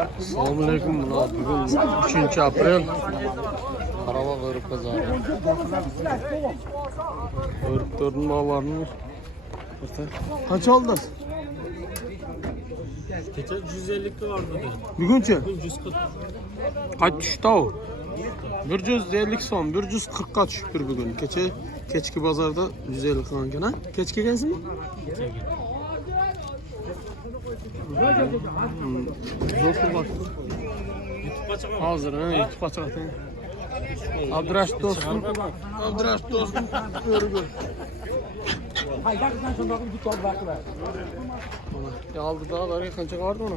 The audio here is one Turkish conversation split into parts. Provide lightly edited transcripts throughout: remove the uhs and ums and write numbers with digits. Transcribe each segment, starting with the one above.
Assalomualaikum. Bugün 3 aprel. Qarabağ Qo'riq bozori. Qo'riqlarning mallarini qancha oldingiz? Kecha 150 ga vardı. Bugunchi? 140. Qancha tushdi u? 150 so'm, 140 ga tushibdir bugun. Kechki bozorda 150 qilgan ha? Kech kelgansizmi? Hazır ha, YouTube açıqdan. Abdurash dostum. Abdurash dostum. Görgür. Haydakdan sonra bir tor bakılar. Ya aldı daha var ya kança vardı ona?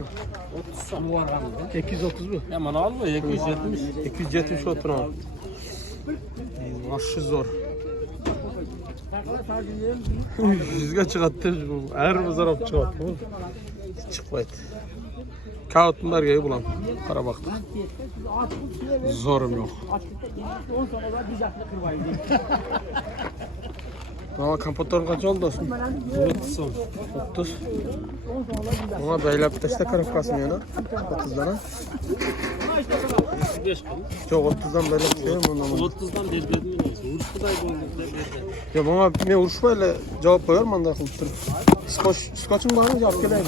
30 so'm var g'aldi. 230 bu. Ya mana alma 270. 270 oturan. Aşı zor. Yüzge çıkarttı bu. Her bir taraf çıkarttı. Çıkmaydı. Kağıtlar gibi bulan. Karabak'ta. Zorum yok. 10 sonra da düzaklı kırmaydı. Ama kampotların kaç oldu dostum? 30 so'm. 30. Ona beylep taşta karafkasın yana. 30'dan ha. 35 kıl. Çok 30'dan beylep şey mi ondan? 30'dan berbedim olsa. Uruşkuday boldu berbedim. Ya bana ne uruşmayla cevap koyar mı anda kılıptır? Skoç'un bana cevap geleyim.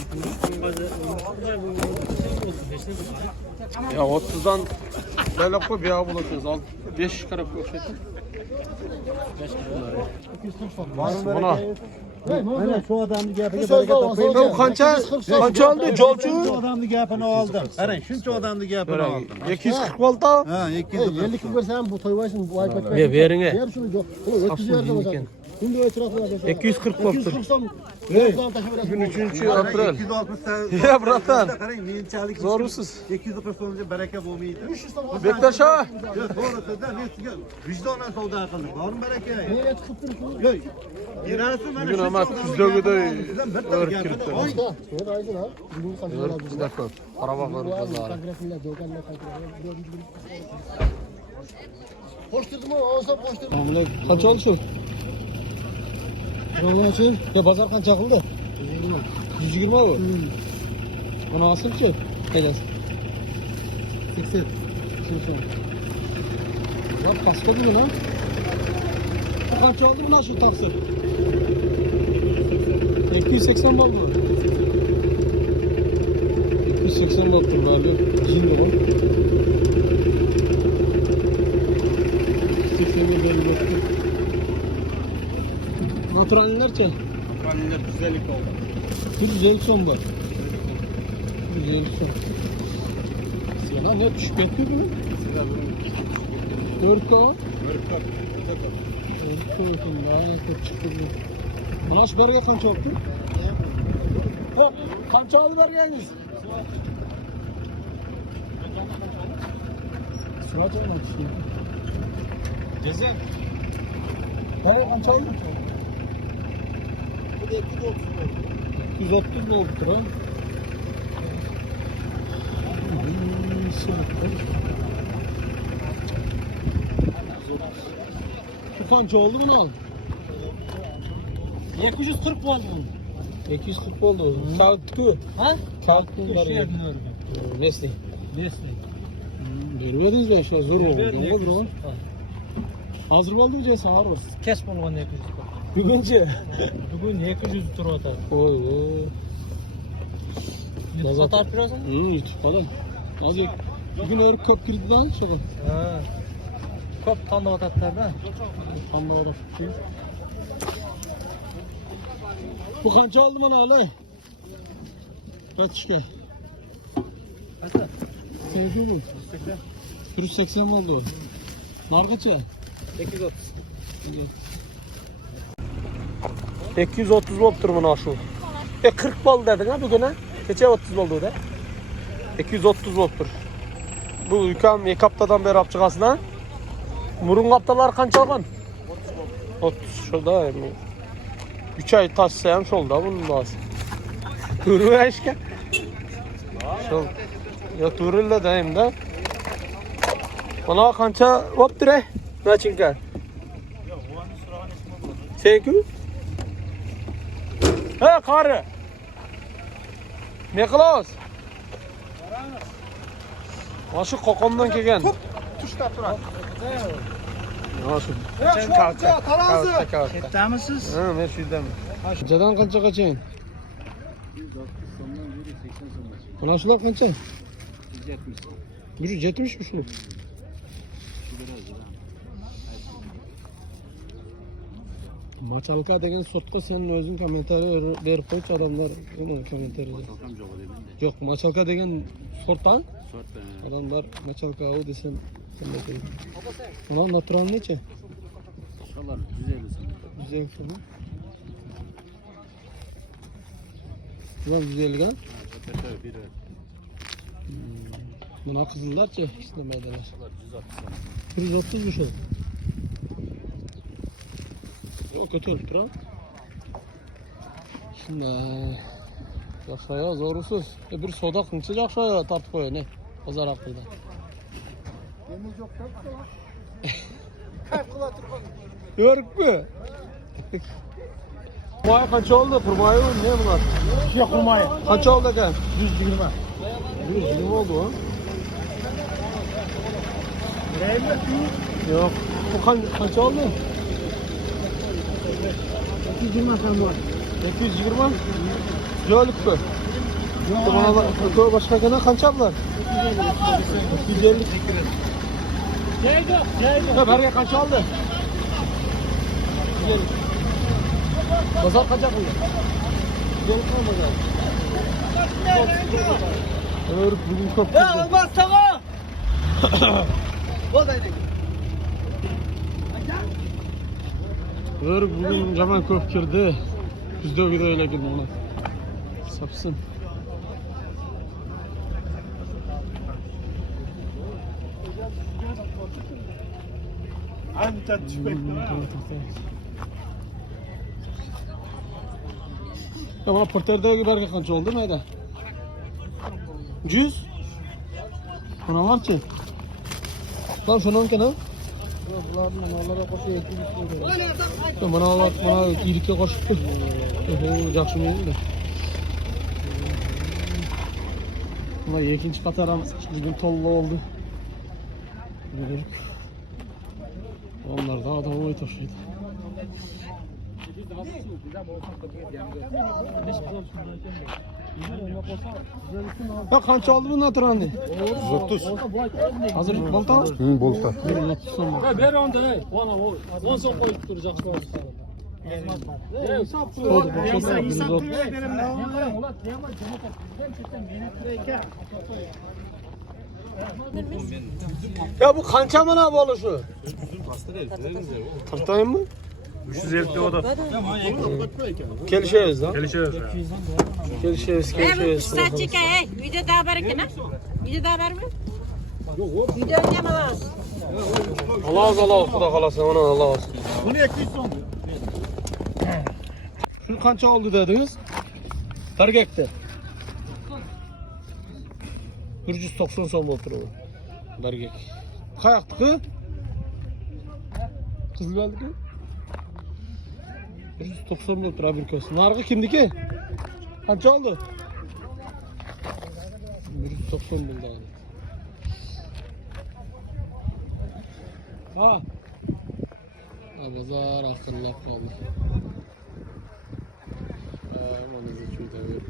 Ya 30'dan beylep koy bir ağa buluşuyoruz. 5 karafka okşayın. Buna. Mana şu adamni gapiga baraka topaylik. Ben kança aldı jolchu? Şu adamni gapini oldim. Qarang, shuncha odamni gapini oldim. 240 volta. Ha, 240. 50 kun versem bu toyvaşın bu aypak. Ver verin. Ver şunu yok. Bunu 300 yerde olacak. Şimdi ötürafına 240 volttur. 240 so'm. Bugün 3. aprel. 260 Ya bratan. qarang, menchalik Zorusiz. 240 so'mga baraka bo'lmaydi. Bektaş ağa. Yo'q, to'g'risida men sizga vijdonan savdo qildim. Bormi baraka? Nereye çıkıp duruşun? Yo'q. Birasi mana Bugün ama küzdögüde ör kiripti. Sen aydın ha. Bugün kadar Ör bizde köp. Qarabağ Qo'riq bozori. fotoğrafıyla dokanla Koşturdum ama olsa koşturdum. Kaç oldu şu? Yolun için. Ya pazar kaç akıldı? 120 bu. Onu asıl ki. Kaydasın. 80. Ya kasko bu lan. Kaç oldu mu lan şu taksi? 280 bal mı? 280 bal tur var ya. Cin de var. 280 bal tur. Naturaliler çek. Naturaliler 150 oldu. 150 son var. 150 son. Sana ne düşük etmiyor mu? 4 o. 4 Manaş berge kança oldu? Hop, kança aldı bergeniz? Sıraç olmak istiyor. Cezen. Berge kança aldı? 230 mu oldu ha? Şu kança oldu mu al? 240 oldu. 240 oldu. Kağıt kı. Ha? Kağıt mı var ya? Nesli. Vermediniz mi aşağı zor oldu. Hazır oldu mu Ceysa Harun? Kes bolgan 200. Bugünce. Bugün 200 turata. Oy. Satar pirasan? YouTube falan. Az yok. Bugün öyle köp girdi lan şaka. Ha. Kop tanıdık atatlarda. Anlamadım. Bu kança aldı bana Ali. Kaç şike? Sevdi mi? 180 oldu. Nar kaça? 230. 230 oldu bana şu. 40 bol dedin ha bugün ha? Geçen 30 oldu da. 230 oldu. Bu ülkem ilk haftadan beri yapacağız ha? Murun kaptalar kança algan? 30 şurada. 3 ay taşsayam şolda bunun bazı. Turu eşke. Şol. Ya turuyla deyim de. Bana kança vaptır he? Ne çinker? Senkü? He karı. Ne kılavuz? Aşı kokondan kelgan. Tuşta turar. Aşı. Tarazı. Ketdamisiz? Ha, men shu yerdaman. Qanchadan qanchagacha? 160 so'mdan 180 so'mgacha. Mana shular qancha? 170 so'm. 170 mi shu? Machalka degan sortqa sen o'zing kommentariy berib qo'ychi odamlar kommentariyda. So'm yo'q dedim. Yo'q, machalka degan sortdan Sort. odamlar machalka o desam qanday deydi? Mana natural necha? Shular 150 so'm. 150 so'm. Ulan 150 ga? Katta biri. Mana qizillarchi? Ishlamaydilar. Shular 160 so'm. 130 mu şu? O kötü olup duran. Şimdi yaxşaya zorusuz. Bir soda qınçı yaxşaya tartib qo'ya ne? Bozor haqida. Yemek yok da. Kayıp kıla turgan. Yo'rikmi? Qurmay qancha oldi? Qurmay ne bular? Yok kurmayı. Qancha oldi ekan? 120. 120 oldu ha? Vereyim mi? Yo'q. Bu qancha oldi? 220 tane var. 220? Yo'likmi? Mana boshqa kana qancha bular? 250. Ha, bariga qancha oldi? 250. Bozor qancha qildi? Yo'liqmi bozor? O'rib bugun ko'p. Ya olmaz tamam. Bo'ldaydi. O'rib bugun jama ko'p kirdi. Kuzda lekin buni. Sapsin. Anca düşmektir ha. Ya bana porterdagi barga qancha oldi mayda? 100? Bunalarchi? Lan shundan ha? Bularni manalarga qo'shib 200 Mana ilikka qo'shibdi. Yaxshimi endi? Mana ikkinchi qator ham bugun to'lla oldi. Onlar da adam oy taşıydı. Ya qancha oldi bu naturalni? 130. Hozir bolta? Bolta. 130 so'm. Ber onda, bana 10 so'm qo'yib turjaqsan. Ya bu qancha mana bo'lishi? Tartayım mı? 350 o da. Kelişeriz lan. Kelişiyoruz. Kelişeriz. Saçıka video daha var ki ne? Video daha var mı? Video oynayamaz. Allah xudo xolasa mana Allah olsun. Bunu 200 son. Şu qancha oldi dediniz? Targakda. 190 so'm bo'lib turadi. Targak. Qayoqdiki? Qizilbaldiki? 190 bo'lib turadi bir kos. Narxi kimniki? Qancha oldi? 190 bo'ldi. Ha. Bozor aqllab qoldi. Mana bizga chuyda berib.